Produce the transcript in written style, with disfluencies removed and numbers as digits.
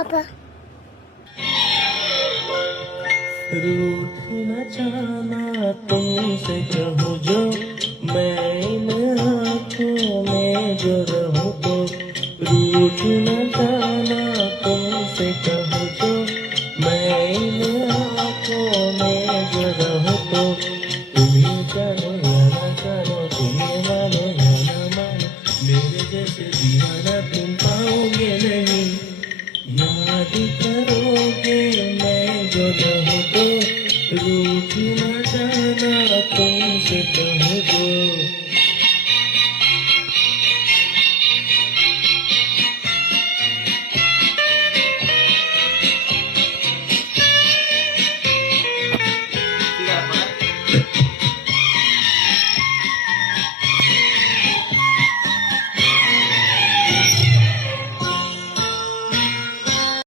पापा। रूठ न जाना तुमसे कहूँ जो मैं इन आँखों में जो रहूँ तो। रूठ न जाना तुमसे कहूँ जो मैं इन आँखों में जो रहूँ तो। तुम्हें जानो या ना जानो, तुम्हें मानो या ना मानो, मेरे जैसे दीवाना तुम पाओगे नहीं। याद करोगे मैं जो रहूँ